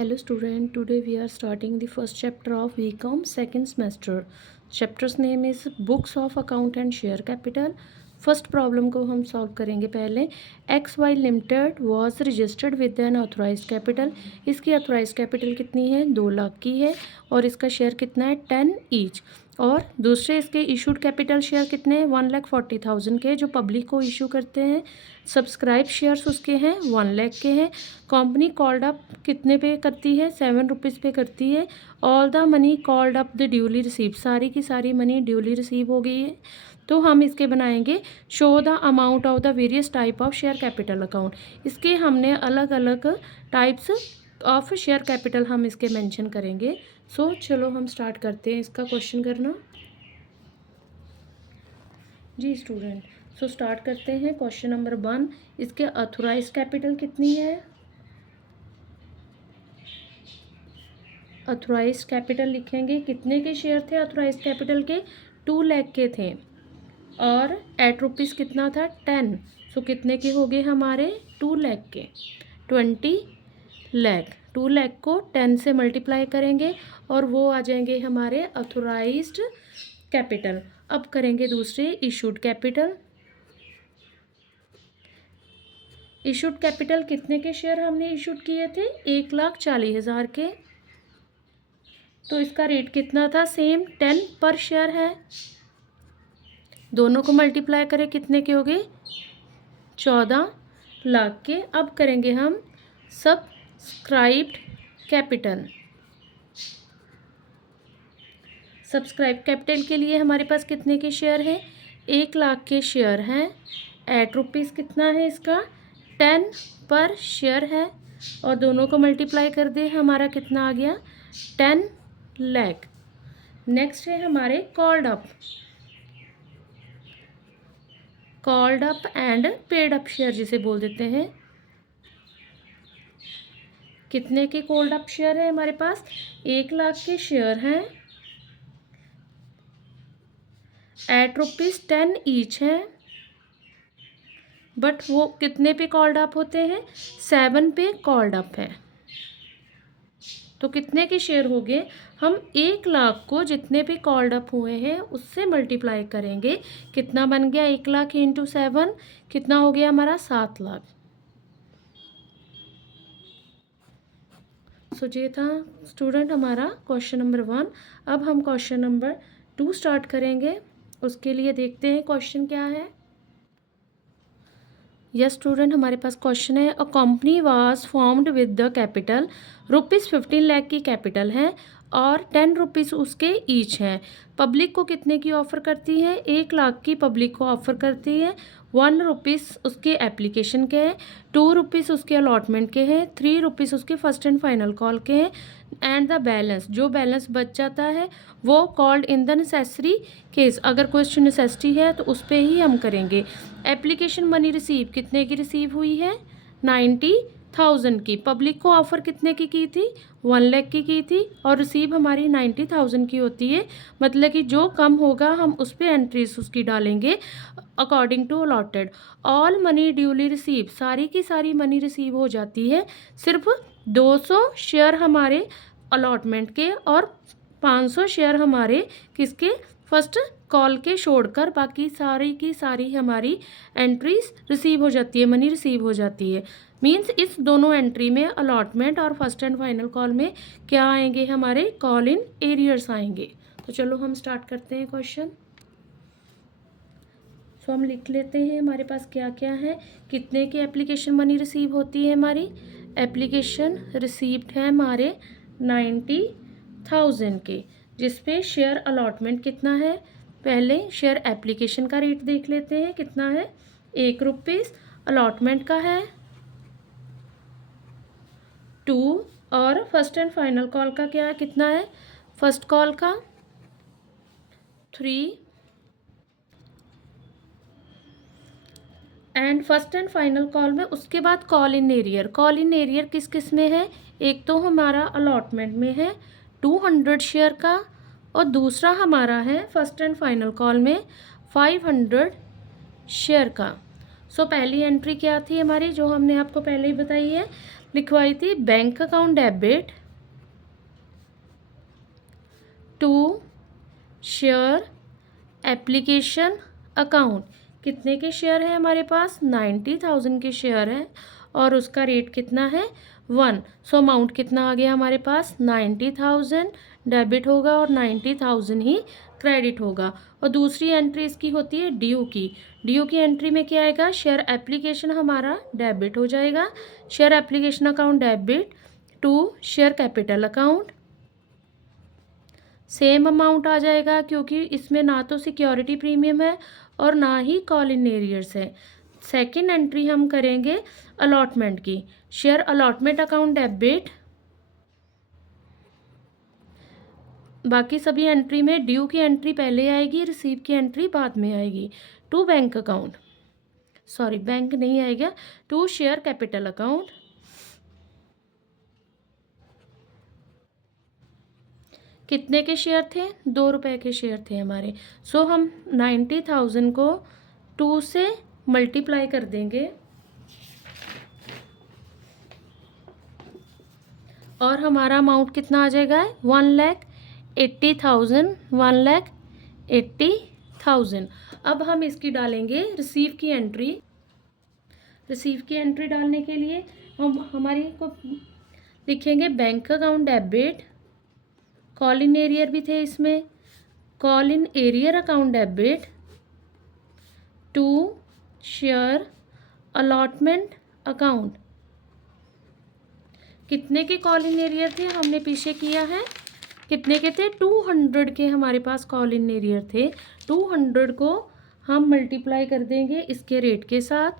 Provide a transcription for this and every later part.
Hello student, today we are starting the first chapter of BCom second semester. Chapter's name is Books of Account and Share Capital. First problem को हम solve करेंगे पहले। X Y limited was registered with an authorise capital. इसकी authorise capital कितनी है? 2 लाख की है और इसका शेयर कितना है? 10 ईच। और दूसरे इसके इशूड कैपिटल शेयर कितने हैं? 1,40,000 के, जो पब्लिक को इशू करते हैं। सब्सक्राइब शेयर्स उसके हैं 1 लाख के हैं। कंपनी कॉल्ड अप कितने पे करती है? 7 रुपीज़ पे करती है। All the money called up the duly receive, सारी की सारी मनी ड्यूली रिसीव हो गई है। तो हम इसके बनाएंगे show the amount of the various type of share capital account. इसके हमने अलग अलग टाइप्स ऑफ शेयर कैपिटल हम इसके मेंशन करेंगे। सो चलो हम स्टार्ट करते हैं इसका क्वेश्चन करना। जी स्टूडेंट, सो स्टार्ट करते हैं। क्वेश्चन नंबर 1, इसके ऑथोराइज कैपिटल कितनी है? ऑथोराइज कैपिटल लिखेंगे। कितने के शेयर थे ऑथोराइज कैपिटल के? 2 लाख के थे और 8 रुपीज़ कितना था? 10। सो कितने के हो गए हमारे? 2 लाख के। 20 लाख। 2 लाख को 10 से मल्टीप्लाई करेंगे और वो आ जाएंगे हमारे ऑथोराइज्ड कैपिटल। अब करेंगे दूसरे इशूड कैपिटल। इशूड कैपिटल कितने के शेयर हमने इशूड किए थे? 1,40,000 के। तो इसका रेट कितना था? सेम 10 पर शेयर है। दोनों को मल्टीप्लाई करें, कितने के हो गए? 14 लाख के। अब करेंगे हम सब्सक्राइब्ड कैपिटल। सब्सक्राइब कैपिटल के लिए हमारे पास कितने के शेयर हैं? 1 लाख के शेयर हैं। 8 रुपीज़ कितना है इसका? 10 पर शेयर है और दोनों को मल्टीप्लाई कर दे, हमारा कितना आ गया? 10 लाख। नेक्स्ट है हमारे called up. Called up and paid up share जिसे बोल देते हैं। कितने के कॉल्ड अप शेयर है हमारे पास? 1 लाख के शेयर हैं। 8 रुपीज़ 10 ईच है। बट वो कितने पे कॉल्ड अप होते हैं? 7 पे कॉल्ड अप है। तो कितने के शेयर हो गए? हम 1 लाख को जितने पे कॉल्ड अप हुए हैं उससे मल्टीप्लाई करेंगे। कितना बन गया? 1 लाख इंटू 7 कितना हो गया हमारा? 7 लाख। सो ये था स्टूडेंट हमारा क्वेश्चन नंबर 1। अब हम क्वेश्चन नंबर 2 स्टार्ट करेंगे। उसके लिए देखते हैं क्वेश्चन क्या है। यस स्टूडेंट, हमारे पास क्वेश्चन है। A company was formed with the capital ₹15 lakh की कैपिटल है और 10 रुपीज़ उसके ईच हैं। पब्लिक को कितने की ऑफ़र करती है? 1 लाख की पब्लिक को ऑफ़र करती है। 1 रुपीज़ उसके एप्लीकेशन के हैं, 2 रुपीज़ उसके अलॉटमेंट के हैं, 3 रुपीज़ उसके फर्स्ट एंड फाइनल कॉल के हैं एंड द बैलेंस, जो बैलेंस बच जाता है वो called in the necessary case. अगर क्वेश्चन नेसेसिटी है तो उस पर ही हम करेंगे। एप्लीकेशन मनी रिसीव कितने की रिसीव हुई है? 90,000 की। पब्लिक को ऑफ़र कितने की थी? 1 लाख की थी और रिसीव हमारी 90,000 की होती है। मतलब कि जो कम होगा हम उस पर एंट्रीज उसकी डालेंगे according to allotted. All money duly receive, सारी की सारी मनी रिसीव हो जाती है। सिर्फ 200 शेयर हमारे अलॉटमेंट के और 500 शेयर हमारे किसके? फर्स्ट कॉल के छोड़कर बाकी सारी की सारी हमारी एंट्रीज रिसीव हो जाती है, मनी रिसीव हो जाती है। मींस इस दोनों एंट्री में अलॉटमेंट और फर्स्ट एंड फाइनल कॉल में क्या आएंगे? हमारे कॉल इन एरियर्स आएंगे। तो चलो हम स्टार्ट करते हैं क्वेश्चन। सो हम लिख लेते हैं हमारे पास क्या क्या है। कितने की एप्लीकेशन मनी रिसीव होती है? हमारी एप्लीकेशन रिसीव्ड है हमारे 90,000 के, जिसपे शेयर अलॉटमेंट कितना है? पहले शेयर एप्लीकेशन का रेट देख लेते हैं कितना है? 1 रुपीज़। अलॉटमेंट का है 2 और फर्स्ट एंड फाइनल कॉल का क्या है? कितना है? फर्स्ट कॉल का 3 and first and final call में उसके बाद call in arrear. Call in arrear किस किस में है? एक तो हमारा अलॉटमेंट में है 200 शेयर का और दूसरा हमारा है फर्स्ट एंड फाइनल कॉल में 500 शेयर का। सो पहली एंट्री क्या थी हमारी, जो हमने आपको पहले ही बताई है? लिखवाई थी, bank account debit to share application account. कितने के शेयर हैं हमारे पास? 90,000 के शेयर हैं और उसका रेट कितना है? 1। सो अमाउंट कितना आ गया हमारे पास? 90,000 डेबिट होगा और 90,000 ही क्रेडिट होगा। और दूसरी एंट्री इसकी होती है ड्यू की। ड्यू की एंट्री में क्या आएगा? शेयर एप्लीकेशन हमारा डेबिट हो जाएगा, share application account debit to share capital account. Same amount आ जाएगा क्योंकि इसमें ना तो सिक्योरिटी प्रीमियम है और ना ही कॉल इन एरियर्स है। सेकेंड एंट्री हम करेंगे अलॉटमेंट की। शेयर अलॉटमेंट अकाउंट डेबिट, बाकी सभी एंट्री में ड्यू की एंट्री पहले आएगी, रिसीव की एंट्री बाद में आएगी। To bank account, sorry bank नहीं आएगा, टू शेयर कैपिटल अकाउंट। कितने के शेयर थे? 2 रुपये के शेयर थे हमारे। सो हम 90,000 को 2 से मल्टीप्लाई कर देंगे और हमारा अमाउंट कितना आ जाएगा? 1,80,000, 1,80,000। अब हम इसकी डालेंगे रिसीव की एंट्री। रिसीव की एंट्री डालने के लिए हम हमारी को लिखेंगे bank account debit, call in arrear भी थे इसमें, call in arrear account debit to share allotment account. कितने के कॉल इन एरियर थे हमने पीछे किया है? कितने के थे? 200 के हमारे पास कॉल इन एरियर थे। 200 को हम मल्टीप्लाई कर देंगे इसके रेट के साथ।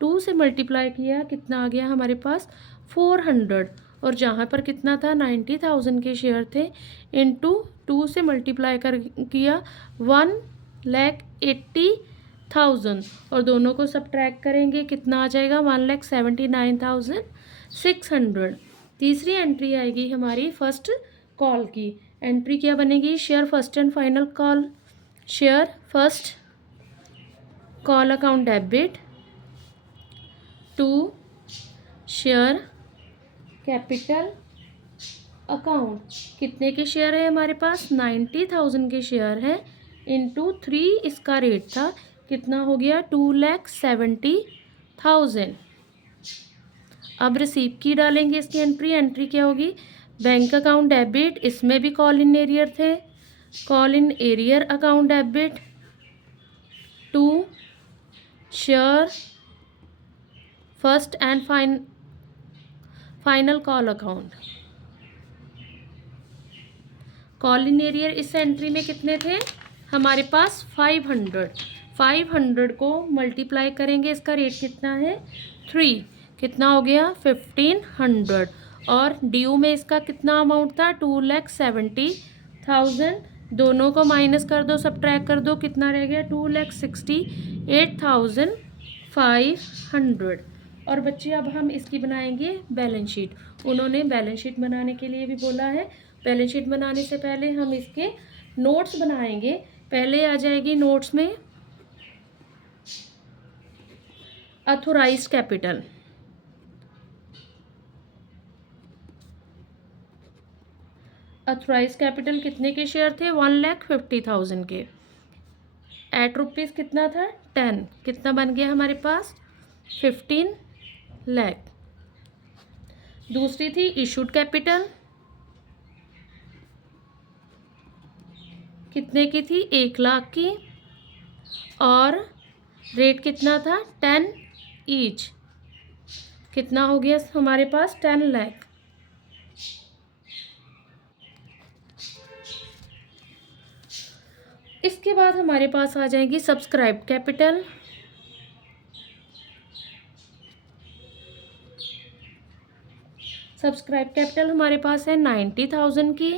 2 से मल्टीप्लाई किया, कितना आ गया हमारे पास? 400। और जहाँ पर कितना था? 90,000 के शेयर थे, इनटू 2 से मल्टीप्लाई कर किया 1,80,000 और दोनों को सब्ट्रैक्ट करेंगे, कितना आ जाएगा? 1,79,600। तीसरी एंट्री आएगी हमारी फर्स्ट कॉल की। एंट्री क्या बनेगी? Share first and final call, share first call account debit to share capital account. कितने के शेयर है हमारे पास? 90,000 के शेयर हैं, इंटू 3 इसका रेट था, कितना हो गया? 2,70,000। अब रिसीव की डालेंगे इसकी एंट्री। एंट्री क्या होगी? बैंक अकाउंट डेबिट, इसमें भी कॉल इन एरियर थे, call in arrear account debit to share first and final call account. Call in arrear इस एंट्री में कितने थे हमारे पास? 500। 500 को मल्टीप्लाई करेंगे, इसका रेट कितना है? 3। कितना हो गया? 1,500। और ड्यू में इसका कितना अमाउंट था? 2,70,000। दोनों को माइनस कर दो, सब्ट्रैक्ट कर दो, कितना रह गया? 2,68,500। और बच्चे अब हम इसकी बनाएंगे बैलेंस शीट। उन्होंने बैलेंस शीट बनाने के लिए भी बोला है। बैलेंस शीट बनाने से पहले हम इसके नोट्स बनाएंगे। पहले आ जाएगी नोट्स में ऑथोराइज्ड कैपिटल। ऑथोराइज्ड कैपिटल कितने के शेयर थे? 1,50,000 के। एट रुपीज़ कितना था? 10। कितना बन गया हमारे पास? 15 लाख। दूसरी थी इशूड कैपिटल, कितने की थी? 1 लाख की। और रेट कितना था? 10 ईच। कितना हो गया हमारे पास? 10 लाख। इसके बाद हमारे पास आ जाएगी सब्सक्राइब कैपिटल। सब्सक्राइब कैपिटल हमारे पास है 90,000 की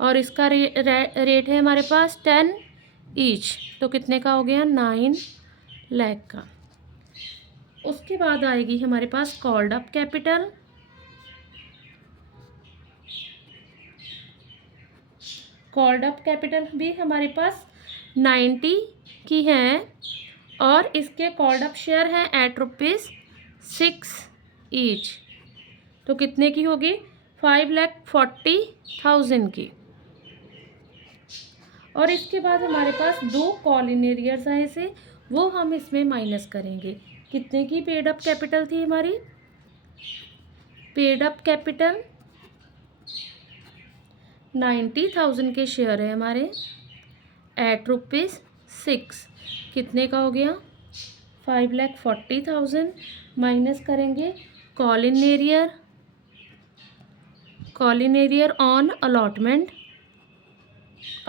और इसका रेट है हमारे पास 10 ईच। तो कितने का हो गया? 9 लाख का। उसके बाद आएगी हमारे पास called up capital. Called up capital भी हमारे पास 90 की है और इसके कॉल्ड अप शेयर हैं एट रुपीज़ 6 ईच। तो कितने की होगी? 5,40,000 की। और इसके बाद हमारे पास 2 कॉल इन एरियर्स आए से, वो हम इसमें माइनस करेंगे। कितने की पेड अप कैपिटल थी हमारी? पेड अप कैपिटल 90,000 के शेयर है हमारे एट ₹6। कितने का हो गया? 5,40,000 माइनस करेंगे call in arrear on allotment,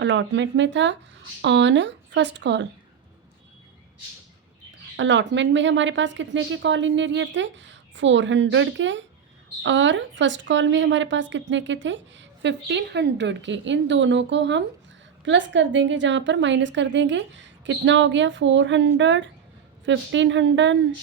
allotment में था ऑन फर्स्ट कॉल। अलॉटमेंट में हमारे पास कितने के कॉल इन एरियर थे? 400 के। और फर्स्ट कॉल में हमारे पास कितने के थे? 1,500 के। इन दोनों को हम प्लस कर देंगे, जहाँ पर माइनस कर देंगे। कितना हो गया? 400, 1,500,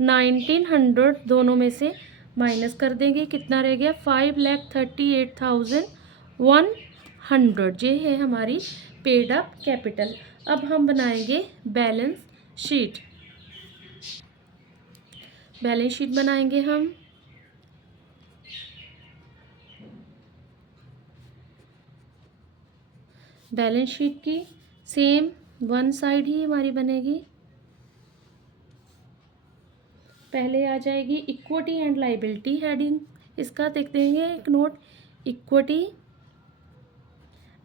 1,900 दोनों में से माइनस कर देंगे। कितना रह गया? 5,38,100। ये है हमारी पेड अप कैपिटल। अब हम बनाएंगे बैलेंस शीट। बैलेंस शीट बनाएंगे हम। बैलेंस शीट की सेम वन साइड ही हमारी बनेगी। पहले आ जाएगी इक्विटी एंड लाइबिलिटी हेडिंग। इसका देख देंगे एक नोट, इक्विटी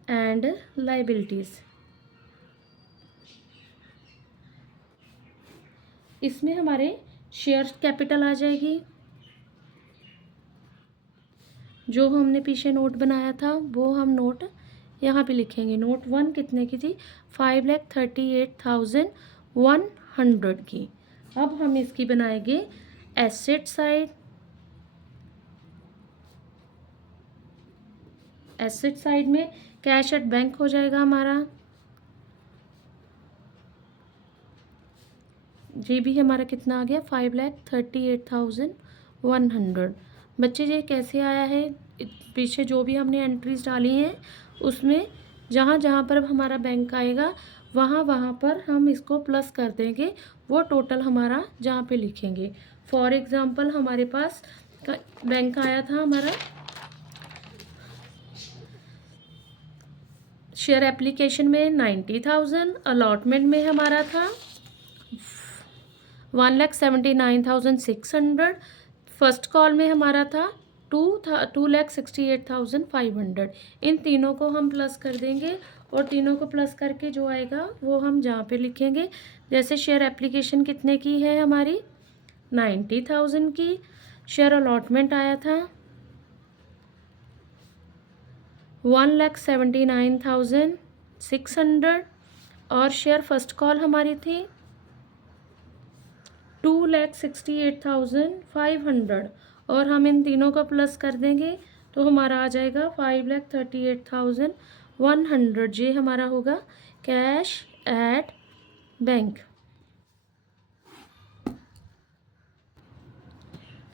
एंड लाइबिलिटीज। इसमें हमारे शेयर कैपिटल आ जाएगी। जो हमने पीछे नोट बनाया था वो हम नोट यहाँ पे लिखेंगे। नोट 1 कितने की थी? 5,38,100 की। अब हम इसकी बनाएंगे एसेट साइड। एसेट साइड में कैश एट बैंक हो जाएगा हमारा। ये भी हमारा कितना आ गया? 5,38,100। बच्चे ये कैसे आया है? पीछे जो भी हमने एंट्रीज डाली हैं उसमें जहाँ जहाँ पर हमारा बैंक आएगा वहाँ वहाँ पर हम इसको प्लस कर देंगे। वो टोटल हमारा जहाँ पे लिखेंगे। फॉर एग्ज़ाम्पल हमारे पास बैंक आया था हमारा शेयर एप्लीकेशन में 90,000, अलॉटमेंट में हमारा था 1,79,600, फर्स्ट कॉल में हमारा था 2,68,500। इन तीनों को हम प्लस कर देंगे और तीनों को प्लस करके जो आएगा वो हम जहाँ पे लिखेंगे। जैसे शेयर एप्लीकेशन कितने की है हमारी? 90,000 की। शेयर अलॉटमेंट आया था 1,79,600 और शेयर फर्स्ट कॉल हमारी थी 2,68,500 और हम इन तीनों का प्लस कर देंगे तो हमारा आ जाएगा 5,38,100। ये हमारा होगा कैश एट बैंक।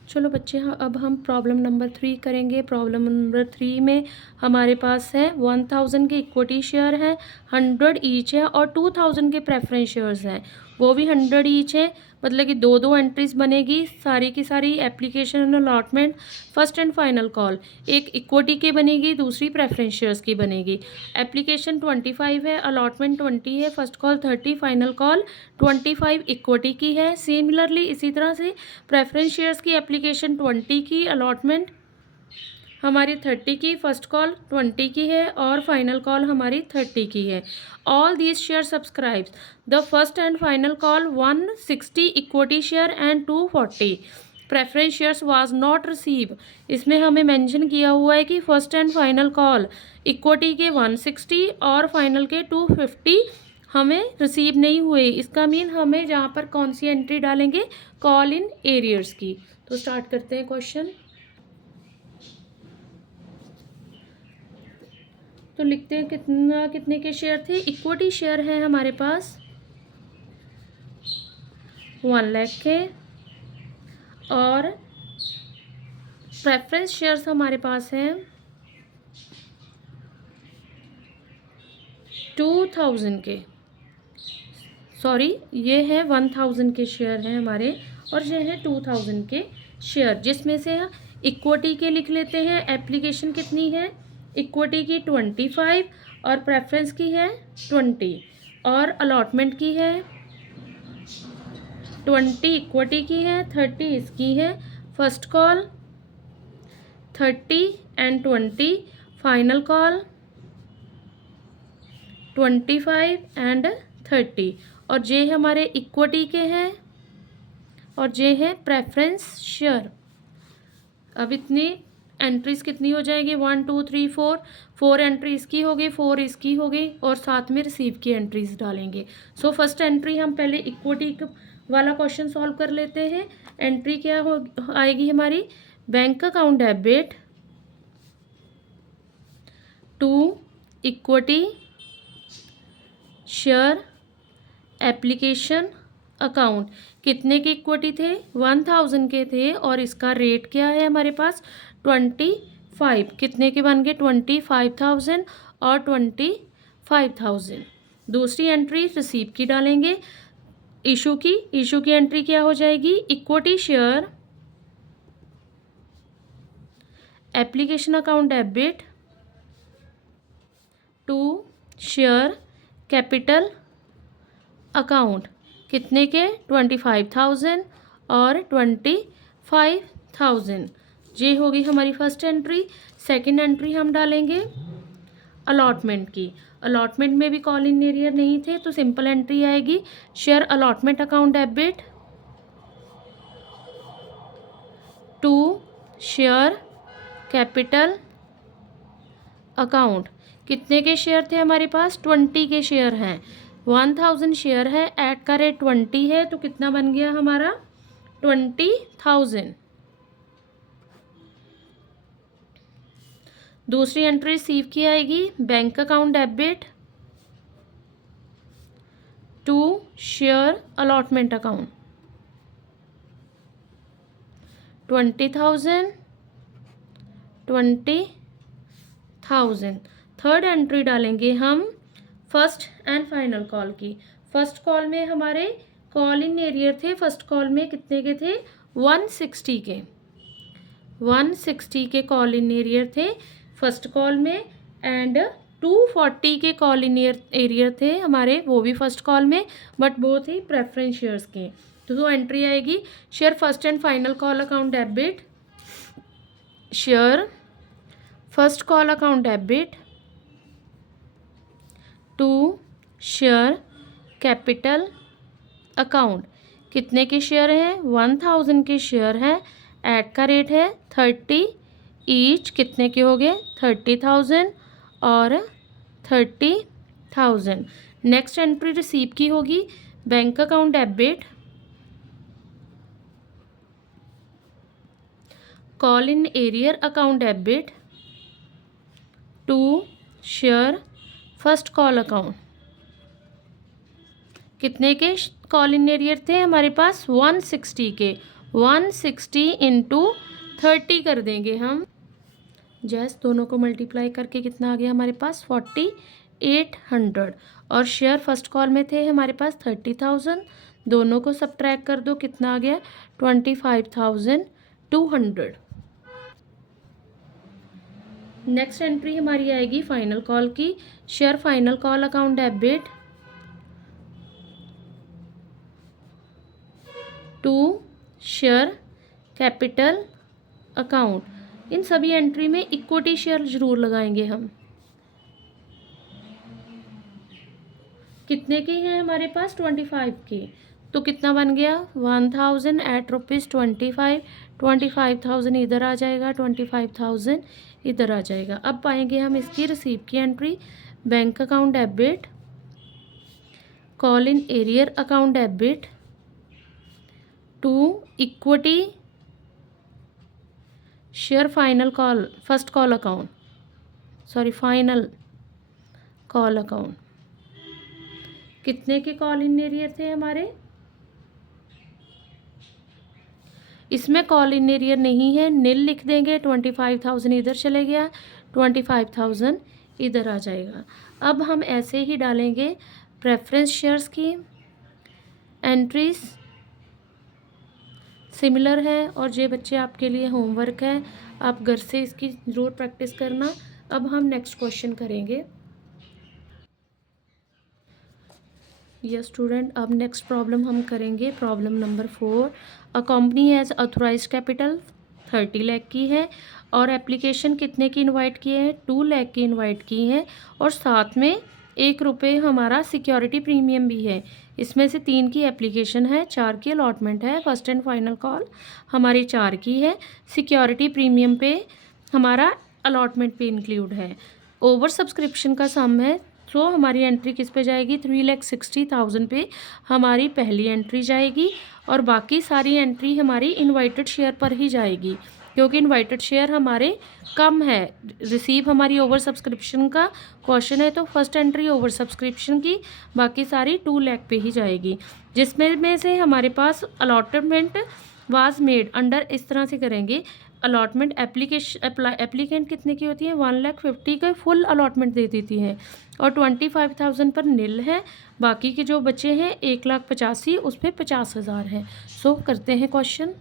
चलो बच्चे, हाँ अब हम प्रॉब्लम नंबर 3 करेंगे। प्रॉब्लम नंबर 3 में हमारे पास है 1,000 के इक्विटी शेयर हैं, 100 ईच है और 2,000 के प्रेफरेंस शेयर्स हैं, वो भी 100 ईच है। मतलब कि दो दो एंट्रीज बनेगी सारी की सारी। Application allotment first and final call, एक इक्विटी की बनेगी, दूसरी प्रेफरेंस शेयर्स की बनेगी। एप्लीकेशन 25 है, अलॉटमेंट 20 है, first call 30, final call 25 equity की है। सिमिलरली इसी तरह से प्रेफरेंस शेयर्स की एप्लीकेशन 20 की, अलॉटमेंट हमारी 30 की, फर्स्ट कॉल 20 की है और फाइनल कॉल हमारी 30 की है। All these share subscribes the first and final call 160 equity share and 240 preference shares was not receive. इसमें हमें मेंशन किया हुआ है कि first and final call equity के 160 और फाइनल के 250 हमें रिसीव नहीं हुए। इसका मीन हमें जहाँ पर कौन सी एंट्री डालेंगे? कॉल इन एरियर्स की। तो स्टार्ट करते हैं क्वेश्चन। तो लिखते हैं कितने के शेयर थे। इक्विटी शेयर है हमारे पास 1 लाख के और प्रेफरेंस शेयर्स हमारे पास हैं 2,000 के। सॉरी, ये है 1,000 के शेयर हैं हमारे और ये है 2,000 के शेयर, जिसमें से इक्विटी के लिख लेते हैं एप्लीकेशन कितनी है, इक्विटी की 25 और प्रेफरेंस की है 20 और अलॉटमेंट की है 20, इक्विटी की है 30 इसकी है, first call 30 and 20, final call 25 and 30 और जे हमारे इक्विटी के हैं और जे है प्रेफरेंस शेयर। अब इतनी एंट्रीज कितनी हो जाएगी, 1 2 3 4, 4 एंट्री इसकी हो गई, 4 इसकी हो गई और साथ में रिसीव की एंट्रीज डालेंगे। सो फर्स्ट एंट्री हम पहले इक्विटी वाला क्वेश्चन सॉल्व कर लेते हैं। एंट्री क्या हो आएगी हमारी, bank account debit to equity share application account. कितने के इक्विटी थे, 1000 के थे और इसका रेट क्या है हमारे पास 25, कितने के बन गए 25,000 और 25,000। दूसरी एंट्री रिसीव की डालेंगे, इशू की एंट्री क्या हो जाएगी, equity share application account debit to share capital account, कितने के 25,000 और 25,000। ये होगी हमारी फर्स्ट एंट्री। सेकंड एंट्री हम डालेंगे अलॉटमेंट की। अलॉटमेंट में भी कॉल इन एरियर नहीं थे तो सिंपल एंट्री आएगी, share allotment account debit to share capital account. कितने के शेयर थे हमारे पास, 20 के शेयर हैं, 1000 शेयर है, ऐड का रेट 20 है तो कितना बन गया हमारा 20,000। दूसरी एंट्री रिसीव की आएगी, bank account debit to share allotment account 20,000 20,000। Third entry डालेंगे हम फर्स्ट एंड फाइनल कॉल की। फर्स्ट कॉल में हमारे कॉल इन एरियर थे, फर्स्ट कॉल में कितने के थे 160 के, 160 के कॉल इन एरियर थे फर्स्ट कॉल में एंड 240 के कॉल इन एरियर थे हमारे, वो भी फर्स्ट कॉल में बट वो थे प्रेफरेंस शेयर्स के। तो एंट्री आएगी share first and final call account debit, share first call account debit to share capital account. कितने के शेयर हैं 1000 के शेयर हैं, ऐड का रेट है 30 ईच, कितने के हो गए 30,000 और 30,000। नेक्स्ट एंट्री रिसीव की होगी, bank account debit call in arrear account debit to share first call account. कितने के कॉल इन एरियर थे हमारे पास 160 के, 160 इंटू 30 कर देंगे हम, जैस दोनों को मल्टीप्लाई करके कितना आ गया हमारे पास 4800 और शेयर फर्स्ट कॉल में थे हमारे पास 30,000, दोनों को सब्ट्रैक्ट कर दो कितना आ गया 25,200। नेक्स्ट एंट्री हमारी आएगी फाइनल कॉल की, share final call account debit to share capital account. इन सभी एंट्री में इक्विटी शेयर जरूर लगाएंगे हम। कितने के हैं हमारे पास 25 के, तो कितना बन गया 1000 एट ₹25, 25,000 इधर आ जाएगा, 25,000 इधर आ जाएगा। अब पाएंगे हम इसकी रिसीव की entry, bank account debit call in arrear account debit to equity share final call first call account, sorry final call account. कितने के कॉल इन एरियर थे हमारे, इसमें कॉल इन एरियर नहीं है, नील लिख देंगे, 25,000 इधर चले गया, 25,000 इधर आ जाएगा। अब हम ऐसे ही डालेंगे प्रेफरेंस शेयर्स की एंट्रीज, सिमिलर है और ये बच्चे आपके लिए होमवर्क है, आप घर से इसकी ज़रूर प्रैक्टिस करना। अब हम नेक्स्ट क्वेश्चन करेंगे। यस स्टूडेंट, अब नेक्स्ट प्रॉब्लम हम करेंगे problem number 4। A company has authorised capital 30 lakh की है और एप्लीकेशन कितने की इनवाइट किए हैं, 2 लाख की इनवाइट की हैं और साथ में ₹1 हमारा सिक्योरिटी प्रीमियम भी है। इसमें से 3 की एप्लीकेशन है, 4 की अलॉटमेंट है। फर्स्ट एंड फाइनल कॉल हमारी 4 की है। सिक्योरिटी प्रीमियम पे हमारा अलॉटमेंट पे इंक्लूड है। ओवर सब्सक्रिप्शन का सम है, तो हमारी एंट्री किस पे जाएगी, 3,60,000 पे हमारी पहली एंट्री जाएगी और बाकी सारी एंट्री हमारी इनवाइटेड शेयर पर ही जाएगी, क्योंकि इनवाइटेड शेयर हमारे कम है। रिसीव हमारी ओवर सब्सक्रिप्शन का क्वेश्चन है, तो फर्स्ट एंट्री ओवर सब्सक्रिप्शन की, बाकी सारी 2 लाख पे ही जाएगी। जिसमें से हमारे पास अलॉटमेंट वाज मेड अंडर, इस तरह से करेंगे। अलॉटमेंट एप्लीकेंट कितने की होती है, 1,50,000 का फुल अलॉटमेंट दे देती है और 25,000 पर नील है। बाकी के जो बचे हैं 1,85,000 उस पर 50,000 है। सो करते हैं क्वेश्चन।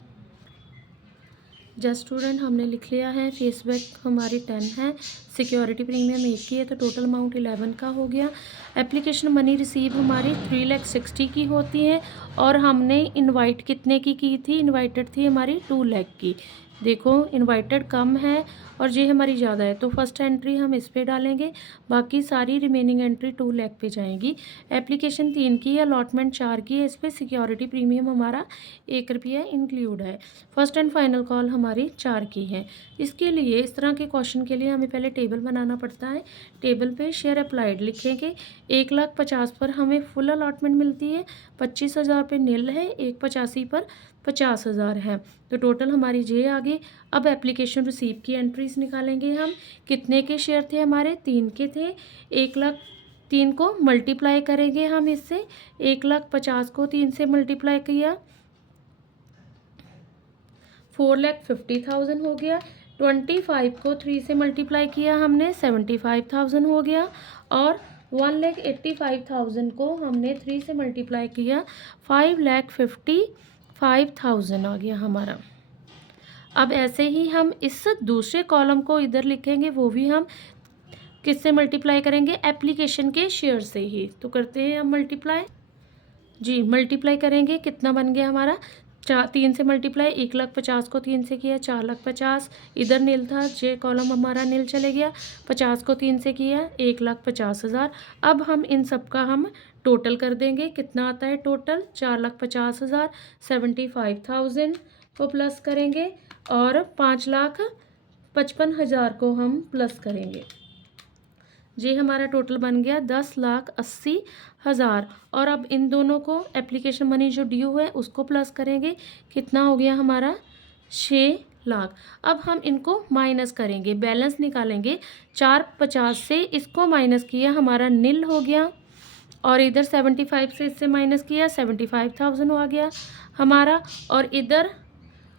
जस्ट स्टूडेंट, हमने लिख लिया है। फेसबैक हमारी 10 है, सिक्योरिटी प्रीमियम 1 की है, तो टोटल अमाउंट 11 का हो गया। एप्लीकेशन मनी रिसीव हमारी 3,60,000 की होती है और हमने इनवाइट कितने की थी, इनवाइटेड थी हमारी 2 लाख की। देखो इनवाइटेड कम है और ये हमारी ज़्यादा है, तो फर्स्ट एंट्री हम इस पे डालेंगे, बाकी सारी रिमेनिंग एंट्री 2 लाख पे जाएंगी। एप्लीकेशन 3 की है, अलॉटमेंट 4 की है, इस पर सिक्योरिटी प्रीमियम हमारा ₹1 इंक्लूड है। फर्स्ट एंड फाइनल कॉल हमारी 4 की है। इसके लिए, इस तरह के क्वेश्चन के लिए हमें पहले टेबल बनाना पड़ता है। टेबल पे शेयर अप्लाइड लिखेंगे। 1,50,000 पर हमें फुल अलॉटमेंट मिलती है, 25,000 पे नील है, 1,85,000 पर 50,000 है, तो टोटल हमारी जे आ गई। अब एप्लीकेशन रिसीव की एंट्रीज निकालेंगे हम। कितने के शेयर थे हमारे, 3 के थे। 1,03,000 को मल्टीप्लाई करेंगे हम इससे, 1,50,000 को 3 से मल्टीप्लाई किया, 4,50,000 हो गया। 25 को 3 से मल्टीप्लाई किया हमने, 75,000 हो गया और 1,85,000 को हमने 3 से मल्टीप्लाई किया, 5,55,000 आ गया हमारा। अब ऐसे ही हम इस दूसरे कॉलम को इधर लिखेंगे, वो भी हम किससे मल्टीप्लाई करेंगे, एप्लीकेशन के शेयर से ही। तो करते हैं हम मल्टीप्लाई, जी मल्टीप्लाई करेंगे। कितना बन गया हमारा, 3 से मल्टीप्लाई, 1,50,000 को 3 से किया, 4,50,000, इधर नील था, जे कॉलम हमारा नील चले गया, 50 को 3 से किया, 1,50,000। अब हम इन सब का हम टोटल कर देंगे। कितना आता है टोटल, 4,50,000, 75,000 को प्लस करेंगे और 5,55,000 को हम प्लस करेंगे। ये हमारा टोटल बन गया 10,80,000। और अब इन दोनों को एप्लीकेशन मनी जो ड्यू है उसको प्लस करेंगे। कितना हो गया हमारा, 6 लाख। अब हम इनको माइनस करेंगे, बैलेंस निकालेंगे। 4,50,000 से इसको माइनस किया, हमारा नील हो गया और इधर 75 से इससे माइनस किया, 75,000 आ गया हमारा। और इधर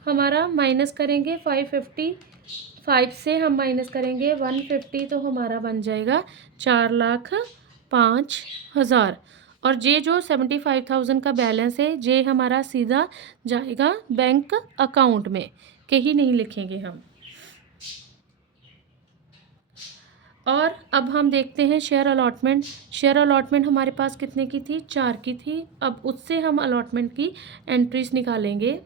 हमारा माइनस करेंगे 555 से हम माइनस करेंगे 150, तो हमारा बन जाएगा 4,05,000। और ये जो 75,000 का बैलेंस है, ये हमारा सीधा जाएगा बैंक अकाउंट में, कहीं नहीं लिखेंगे हम। और अब हम देखते हैं शेयर अलॉटमेंट। शेयर अलॉटमेंट हमारे पास कितने की थी, 4 की थी। अब उससे हम अलॉटमेंट की एंट्रीज निकालेंगे।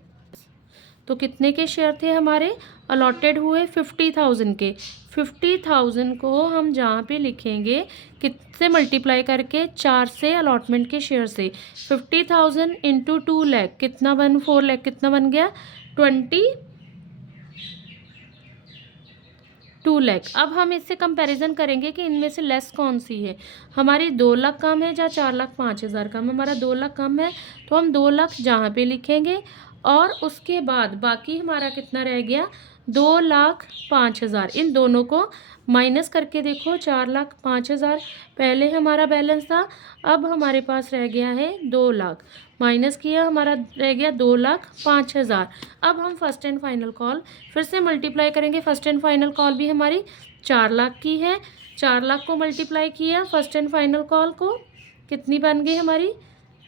तो कितने के शेयर थे हमारे, अलॉटेड हुए 50,000 के। 50,000 को हम जहाँ पे लिखेंगे कितने मल्टीप्लाई करके, 4 से अलॉटमेंट के शेयर से। 50,000 इंटू 2 लाख कितना 4 लाख कितना बन गया, 22 लाख। अब हम इससे कंपैरिजन करेंगे कि इनमें से लेस कौन सी है, हमारी 2 लाख कम है या 4,05,000 कम। हमारा 2 लाख कम है, तो हम 2 लाख जहाँ पे लिखेंगे और उसके बाद बाकी हमारा कितना रह गया, 2,05,000। इन दोनों को माइनस करके देखो, 4,05,000 पहले हमारा बैलेंस था, अब हमारे पास रह गया है 2 लाख। माइनस किया, हमारा रह गया 2,05,000। अब हम फर्स्ट एंड फाइनल कॉल फिर से मल्टीप्लाई करेंगे। फर्स्ट एंड फाइनल कॉल भी हमारी 4 लाख की है। 4 लाख को मल्टीप्लाई किया फर्स्ट एंड फाइनल कॉल को, कितनी बन गई हमारी,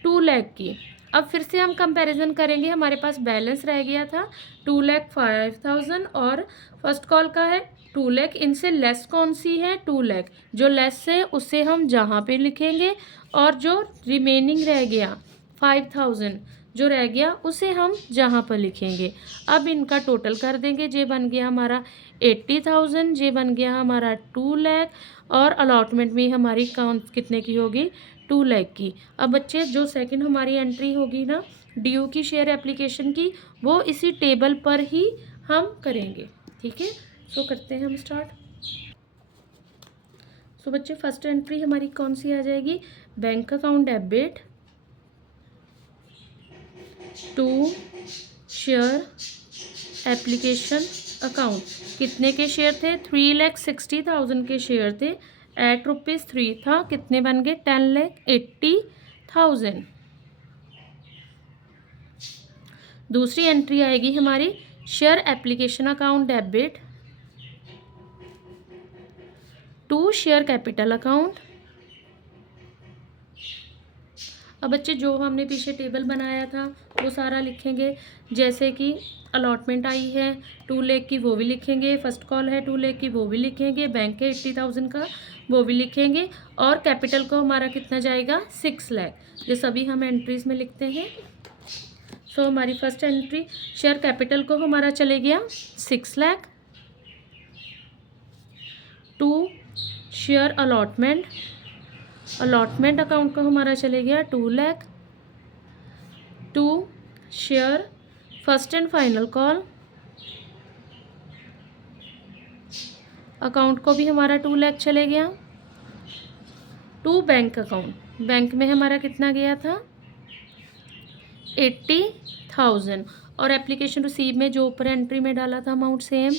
2 लाख की। अब फिर से हम कंपैरिजन करेंगे। हमारे पास बैलेंस रह गया था 2,05,000 और फर्स्ट कॉल का है 2 लाख। इनसे लेस कौन सी है? 2 लाख। जो लेस है उसे हम जहाँ पे लिखेंगे और जो रिमेनिंग रह गया 5,000 जो रह गया उसे हम जहाँ पर लिखेंगे। अब इनका टोटल कर देंगे। जे बन गया हमारा 80,000, जे बन गया हमारा 2 लाख और अलॉटमेंट में हमारी काउंट कितने की होगी? 2 लाख की। अब बच्चे जो सेकंड हमारी एंट्री होगी ना ड्यू की शेयर एप्लीकेशन की, वो इसी टेबल पर ही हम करेंगे। ठीक है, सो करते हैं हम स्टार्ट। सो बच्चे फर्स्ट एंट्री हमारी कौन सी आ जाएगी? Bank account debit to share application account. कितने के शेयर थे? 3,60,000 के शेयर थे। एट ₹3 था। कितने बन गए? 10,80,000। दूसरी एंट्री आएगी हमारी share application account debit to share capital account. अब बच्चे जो हमने पीछे टेबल बनाया था वो सारा लिखेंगे। जैसे कि अलॉटमेंट आई है 2 लाख की, वो भी लिखेंगे। फर्स्ट कॉल है 2 लाख की, वो भी लिखेंगे। बैंक है 80,000 का, वो भी लिखेंगे। और कैपिटल को हमारा कितना जाएगा? 6 लाख। ये सभी हम एंट्रीज में लिखते हैं। सो हमारी फर्स्ट एंट्री शेयर कैपिटल को हमारा चले गया 6 lakh to share allotment account को हमारा चले गया 2 lakh to share first and final call account को भी हमारा 2 लाख चले गया टू बैंक अकाउंट। बैंक में हमारा कितना गया था? 80,000। और एप्लीकेशन रिसीव में जो ऊपर एंट्री में डाला था अमाउंट, सेम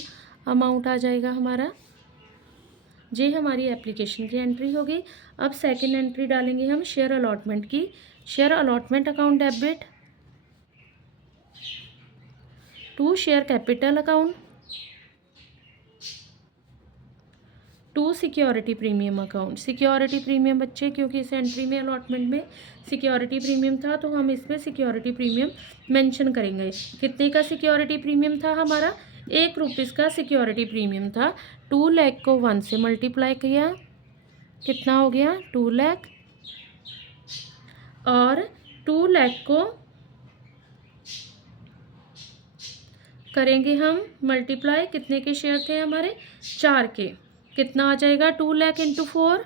अमाउंट आ जाएगा हमारा। ये हमारी एप्लीकेशन की एंट्री हो गई। अब सेकंड एंट्री डालेंगे हम शेयर अलॉटमेंट की। Share allotment account debit to share capital account to security premium account. Security premium बच्चे, क्योंकि इस एंट्री में अलॉटमेंट में सिक्योरिटी प्रीमियम था तो हम इसमें सिक्योरिटी प्रीमियम मेंशन करेंगे। कितने का सिक्योरिटी प्रीमियम था हमारा? ₹1 का सिक्योरिटी प्रीमियम था। 2 लाख को 1 से मल्टीप्लाई किया, कितना हो गया? 2 लाख। और 2 लाख को करेंगे हम मल्टीप्लाई, कितने के शेयर थे हमारे? 4 के। कितना आ जाएगा? 2 लाख इंटू 4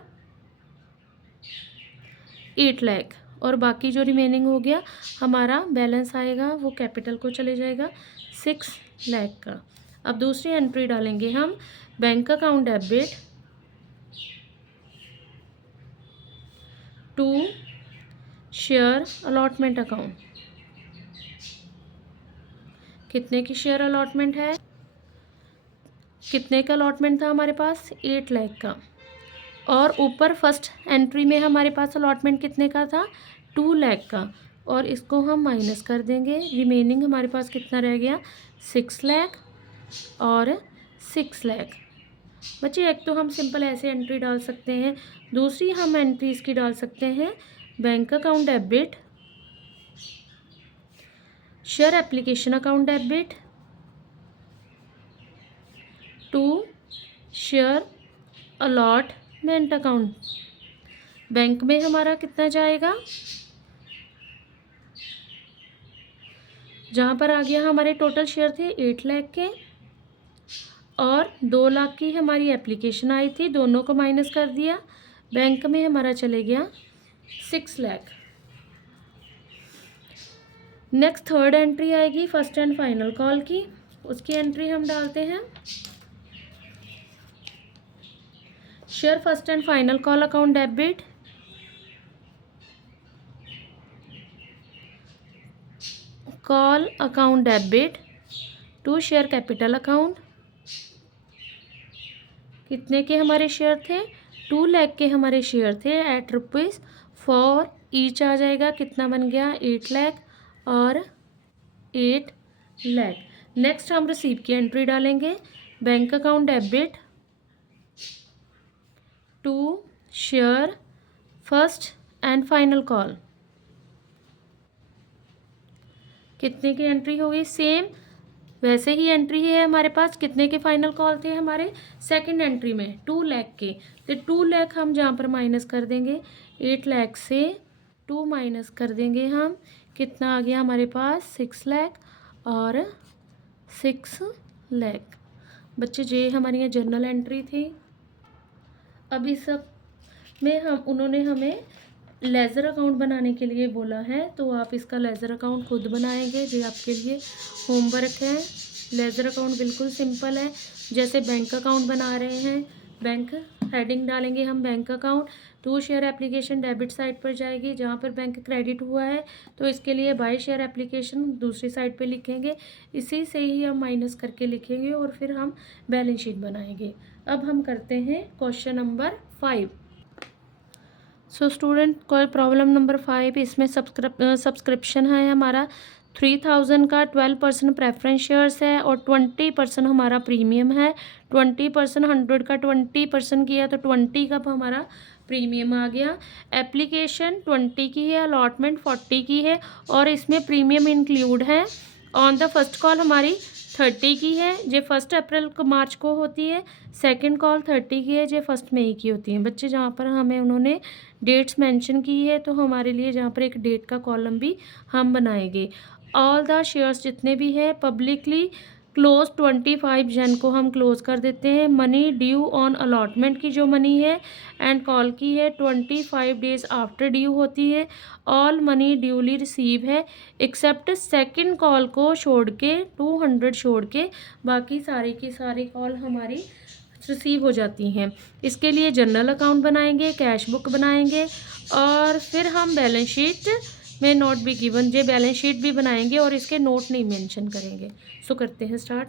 8 लाख। और बाकी जो रिमेनिंग हो गया हमारा बैलेंस आएगा वो कैपिटल को चले जाएगा 6 लाख का। अब दूसरी एंट्री डालेंगे हम bank account debit to share allotment account. कितने की शेयर अलॉटमेंट है? कितने का अलॉटमेंट था हमारे पास? 8 लाख का। और ऊपर फर्स्ट एंट्री में हमारे पास अलॉटमेंट कितने का था? 2 लाख का। और इसको हम माइनस कर देंगे। रिमेनिंग हमारे पास कितना रह गया? 6 लाख और 6 लाख। बच्चे एक तो हम सिंपल ऐसे एंट्री डाल सकते हैं, दूसरी हम एंट्री इसकी डाल सकते हैं bank account debit share application account debit to share allotment account. Bank में हमारा कितना जाएगा? जहाँ पर आ गया हमारे टोटल शेयर थे 8 लाख के और 2 लाख की हमारी एप्लीकेशन आई थी, दोनों को माइनस कर दिया। बैंक में हमारा चले गया 6 लाख। नेक्स्ट थर्ड एंट्री आएगी फर्स्ट एंड फाइनल कॉल की, उसकी एंट्री हम डालते हैं share first and final call account debit call account debit to share capital account. कितने के हमारे शेयर थे? 2 लाख के हमारे शेयर थे एट ₹4 ईच आ जाएगा। कितना बन गया? 8 लाख और 8 लाख। नेक्स्ट हम रिसीव की एंट्री डालेंगे bank account debit to share first and final call कितने की एंट्री हो गई, सेम वैसे ही एंट्री है हमारे पास। कितने के फाइनल कॉल थे हमारे, सेकंड एंट्री में 2 लाख के। तो 2 लाख हम जहाँ पर माइनस कर देंगे, 8 लाख से 2 माइनस कर देंगे हम, कितना आ गया हमारे पास 6 लाख और 6 लाख। बच्चे ये हमारी यहाँ जर्नल एंट्री थी। अब इस सब में उन्होंने हमें लेज़र अकाउंट बनाने के लिए बोला है, तो आप इसका लेज़र अकाउंट खुद बनाएंगे। जो आपके लिए होमवर्क है। लेज़र अकाउंट बिल्कुल सिंपल है, जैसे बैंक अकाउंट बना रहे हैं। बैंक हेडिंग डालेंगे हम bank account, to share application debit side पर जाएगी, जहाँ पर बैंक क्रेडिट हुआ है तो इसके लिए बाय शेयर एप्लीकेशन दूसरी साइड पे लिखेंगे। इसी से ही हम माइनस करके लिखेंगे और फिर हम बैलेंस शीट बनाएंगे। अब हम करते हैं क्वेश्चन नंबर 5। सो स्टूडेंट, कोई प्रॉब्लम नंबर 5, इसमें सब्सक्रिप्शन है हमारा 3000 का, 12% प्रेफरेंस शेयर्स है और 20% हमारा प्रीमियम है। 20% 100 का 20% किया तो 20 का हमारा प्रीमियम आ गया। एप्लीकेशन 20 की है, अलॉटमेंट 40 की है और इसमें प्रीमियम इंक्लूड है। ऑन द फर्स्ट कॉल हमारी 30 की है, जो 1 अप्रैल को मार्च को होती है। सेकंड कॉल 30 की है, जो 1 मई की होती है। बच्चे जहाँ पर हमें उन्होंने डेट्स मेंशन की है तो हमारे लिए जहाँ पर एक डेट का कॉलम भी हम बनाएंगे। ऑल द शेयर्स जितने भी है पब्लिकली क्लोज 25 जन को हम क्लोज कर देते हैं। मनी ड्यू ऑन अलॉटमेंट की जो मनी है एंड कॉल की है 25 डेज आफ्टर ड्यू होती है। ऑल मनी ड्यूली रिसीव है एक्सेप्ट सेकंड कॉल को छोड़ के, 200 छोड़ के बाकी सारी की सारी कॉल हमारी रिसीव हो जाती हैं। इसके लिए जनरल अकाउंट बनाएंगे, कैश बुक बनाएंगे और फिर हम बैलेंस शीट में नोट भी गिवन जे बैलेंस शीट भी बनाएंगे और इसके नोट नहीं मेंशन करेंगे। सो करते हैं स्टार्ट।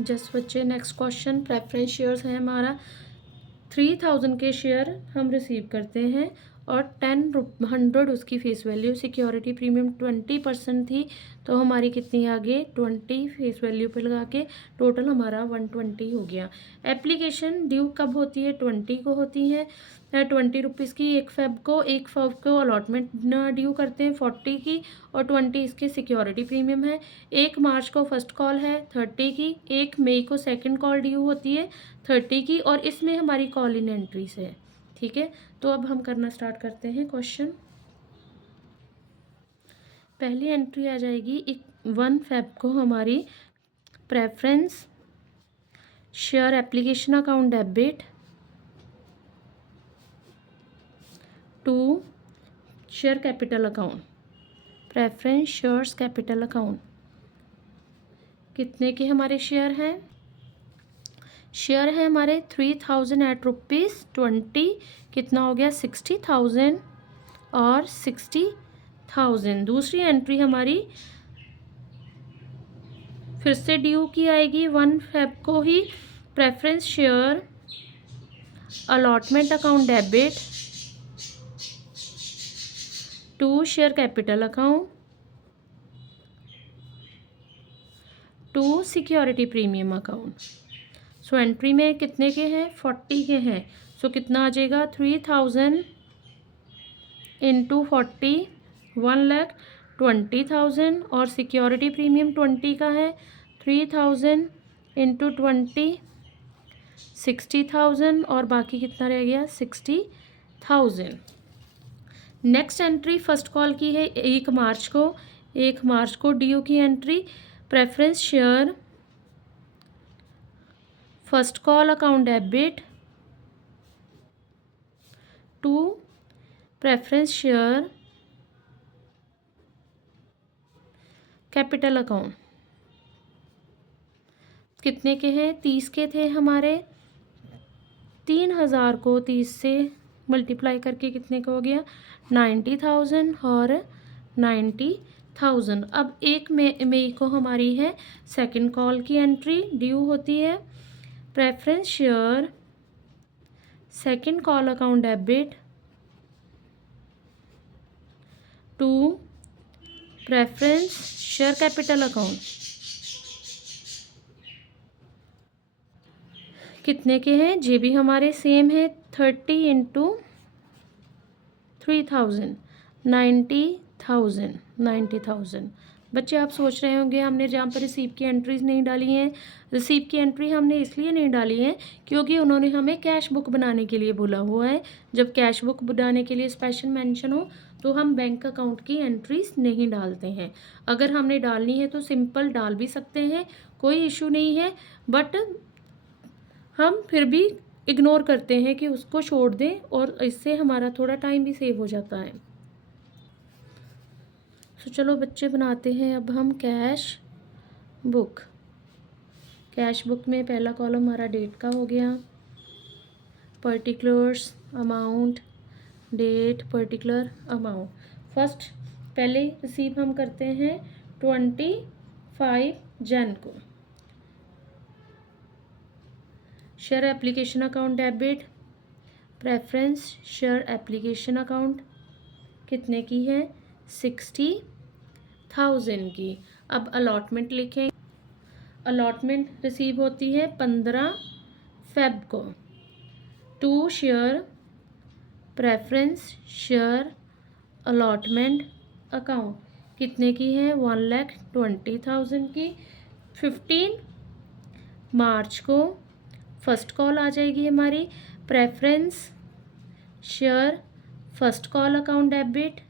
जस्ट बच्चे नेक्स्ट क्वेश्चन, प्रेफरेंस शेयर्स है हमारा 3000 के शेयर हम रिसीव करते हैं और 100 उसकी फेस वैल्यू। सिक्योरिटी प्रीमियम 20% थी तो हमारी कितनी आ गई 20 फेस वैल्यू पे लगा के टोटल हमारा 120 हो गया। एप्लीकेशन ड्यू कब होती है 20 को होती है, 20 रुपीज़ की। 1 फेब को अलॉटमेंट ड्यू करते हैं 40 की और 20 इसके सिक्योरिटी प्रीमियम है। 1 मार्च को फर्स्ट कॉल है 30 की, 1 मई को सेकंड कॉल ड्यू होती है 30 की और इसमें हमारी कॉल इन एंट्रीज है। ठीक है, तो अब हम करना स्टार्ट करते हैं क्वेश्चन। पहली एंट्री आ जाएगी 1 फेब को हमारी preference share application account debit to share capital account, preference shares capital account. कितने के हमारे शेयर हैं, शेयर है हमारे 3000 एट ₹20। कितना हो गया 60,000 और 60,000। दूसरी एंट्री हमारी फिर से ड्यू की आएगी 1 फेब को ही, preference share allotment account debit to share capital account to security premium account. So entry में कितने के हैं 40 के हैं। सो कितना आ जाएगा 3000 इंटू 40 1,20,000 और सिक्योरिटी प्रीमियम 20 का है 3000 इंटू 20 60,000 और बाकी कितना रह गया 60,000। नेक्स्ट एंट्री फर्स्ट कॉल की है 1 मार्च को, 1 मार्च को ड्यू की entry preference share first call account debit to preference share capital account. कितने के हैं 30 के थे हमारे, 3000 को 30 से मल्टीप्लाई करके कितने का हो गया 90,000 और 90,000। अब 1 मई को हमारी है सेकंड कॉल की एंट्री ड्यू होती है preference share second call account debit to preference share capital account. कितने के हैं जे भी हमारे सेम है 30 इंटू 3000, 90,000, 90,000। बच्चे आप सोच रहे होंगे हमने जहाँ पर रिसीप्ट की एंट्रीज नहीं डाली हैं, रिसीप्ट की एंट्री हमने इसलिए नहीं डाली है क्योंकि उन्होंने हमें कैश बुक बनाने के लिए बोला हुआ है। जब कैश बुक बनाने के लिए स्पेशल मेंशन हो तो हम बैंक अकाउंट की एंट्रीज नहीं डालते हैं। अगर हमने डालनी है तो सिंपल डाल भी सकते हैं, कोई इशू नहीं है, बट हम फिर भी इग्नोर करते हैं कि उसको छोड़ दें और इससे हमारा थोड़ा टाइम भी सेव हो जाता है। तो चलो बच्चे बनाते हैं अब हम कैश बुक। कैश बुक में पहला कॉलम हमारा डेट का हो गया, particulars, amount, date, particular, amount. First पहले रिसीव हम करते हैं 25 जन को। Share application account debit, preference share application account कितने की है? 60,000 की। अब अलॉटमेंट लिखें। अलॉटमेंट रिसीव होती है 15 फेब को। To share preference share allotment account कितने की है? 1,20,000 की। 15 मार्च को फर्स्ट कॉल आ जाएगी हमारी, preference share first call account debit,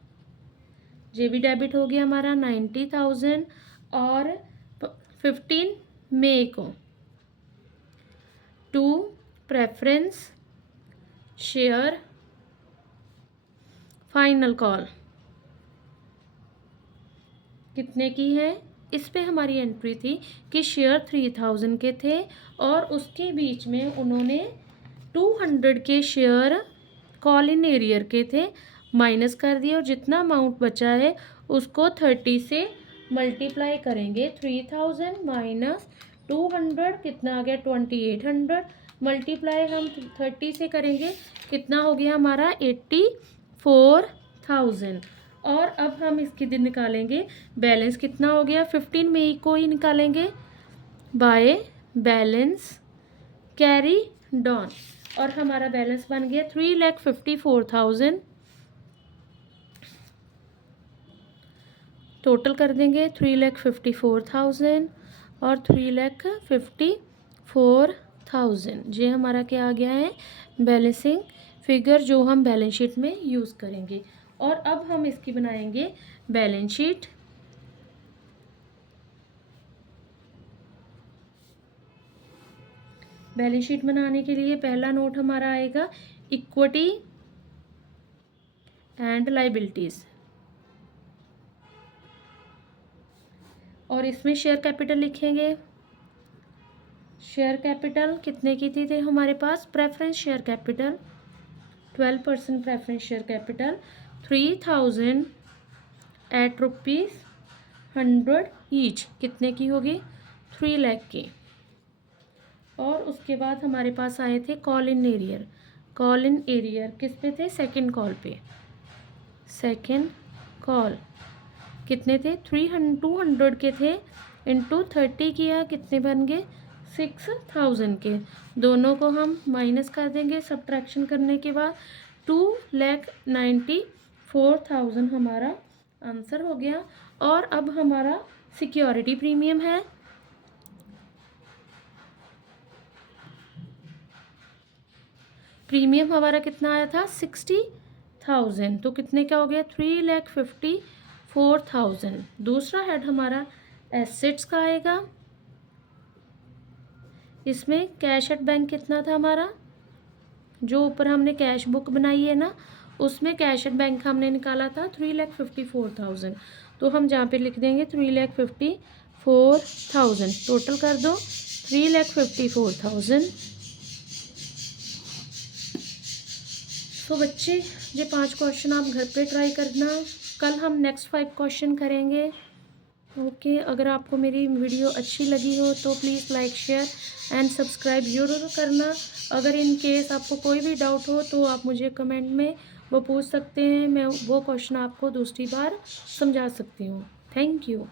ये भी डेबिट हो गया हमारा 90,000। और 15 मई को to preference share final call कितने की है? इस पे हमारी एंट्री थी कि शेयर 3,000 के थे और उसके बीच में उन्होंने 200 के शेयर कॉल इन एरियर के थे, माइनस कर दिए और जितना अमाउंट बचा है उसको 30 से मल्टीप्लाई करेंगे। 3,000 माइनस 200 कितना आ गया? 2,800। मल्टीप्लाई हम 30 से करेंगे, कितना हो गया हमारा? 84,000। और अब हम इसके दिन निकालेंगे बैलेंस कितना हो गया? 15 मई को ही निकालेंगे बाय बैलेंस कैरी डाउन और हमारा बैलेंस बन गया 3,54,000। टोटल कर देंगे 3,54,000 और 3,54,000। ये हमारा क्या आ गया है? बैलेंसिंग फिगर जो हम बैलेंस शीट में यूज़ करेंगे। और अब हम इसकी बनाएंगे बैलेंस शीट। बैलेंस शीट बनाने के लिए पहला नोट हमारा आएगा इक्विटी एंड लायबिलिटीज और इसमें शेयर कैपिटल लिखेंगे। शेयर कैपिटल कितने की थी हमारे पास? Preference share capital 12% preference share capital 3,000 at ₹100 each कितने की होगी? 3 लाख की। और उसके बाद हमारे पास आए थे call in arrear. Call in arrear किस पे थे? सेकंड कॉल पे। सेकंड कॉल कितने थे? 200 के थे, इंटू 30 किया, कितने बन गए? 6,000 के। दोनों को हम माइनस कर देंगे सब्ट्रैक्शन करने के बाद। 2,94,000 हमारा आंसर हो गया। और अब हमारा सिक्योरिटी प्रीमियम है, प्रीमियम हमारा कितना आया था? 60,000। तो कितने का हो गया? 3,54,000। दूसरा हेड हमारा एसेट्स का आएगा। इसमें कैश एट बैंक कितना था हमारा? जो ऊपर हमने कैश बुक बनाई है ना, उसमें कैश एट बैंक हमने निकाला था 3,54,000। तो हम जहाँ पे लिख देंगे 3,54,000। टोटल कर दो 3,54,000। तो बच्चे ये 5 क्वेश्चन आप घर पे ट्राई करना। कल हम नेक्स्ट 5 क्वेश्चन करेंगे। ओके, अगर आपको मेरी वीडियो अच्छी लगी हो तो please like, share and subscribe जरूर करना। अगर इन केस आपको कोई भी डाउट हो तो आप मुझे कमेंट में वो पूछ सकते हैं, मैं वो क्वेश्चन आपको दूसरी बार समझा सकती हूँ। Thank you.